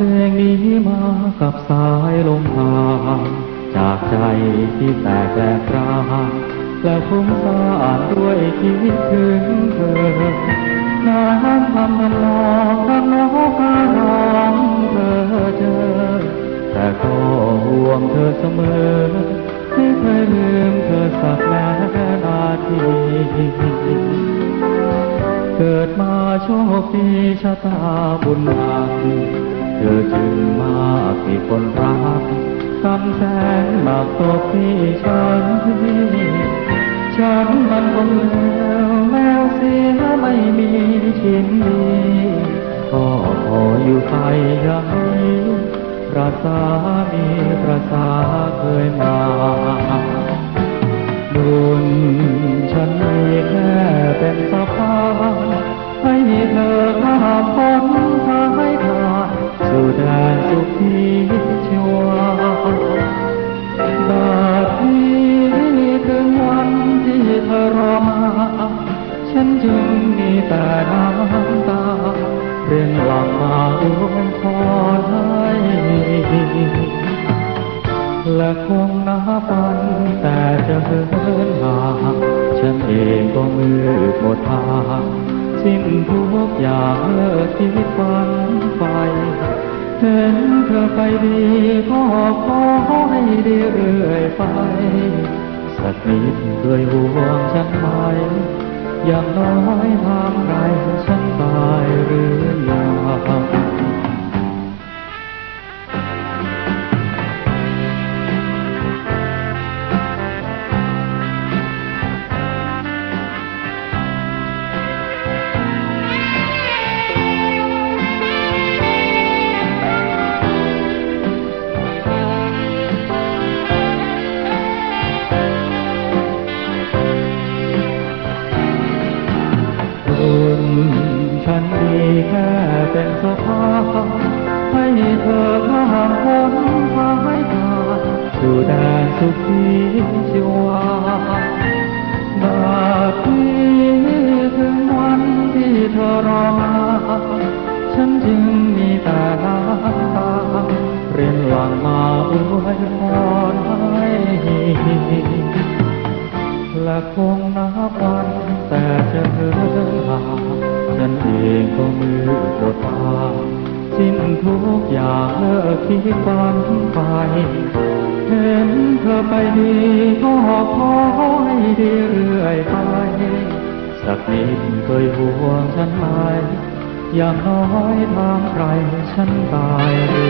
พลงนี้มากับสายลมผ่าจากใจที่แตกแหลกรานและฟุ้งซ่านด้วยคิดถึงเธอน้ำทำทำนองทำน้องพาน้องเธอเจอ แต่ก็ห่วงเธอเสมอ ไม่เคยลืมเธอสักแม้นาทีเกิดมาโชคดีชะตาบุญหนัก เธอจึงมาที่คนรักกำแสนมากตัวพี่ฉัน ฉันมันคงแล้วแมวเสียไม่มีชิ้นดีก็ขออยู่ไปอย่างนี้รักษา วยพรให้และคงนับวันแต่จะเหินห่างฉันเองก็มืดหมดทางสิ้นทุกอย่างเลิกคิดฝันไปเห็นเธอไปดีก็ขอให้ดีเรื่อยไป สักนิดด้วยห่วงฉันไหมอย่างน้อยทางใครฉันตายหรือยัง สู่แดนสุขีชีวาบัดนี้ถึงวันที่เธอรอมา ฉันจึงมีแต่น้ำตาเรียนหลังมาอวยพรให้และคงนับวันแต่จะเหินห่างฉันเองก็มือหมดทาสิ้นทุกอย่างเลิกคิดฝันไป เธอไปดีก็ขอให้ดีเรื่อยไป สักนิดเคยห่วงฉันไหมอย่างน้อยทางใครฉันตายหรือยัง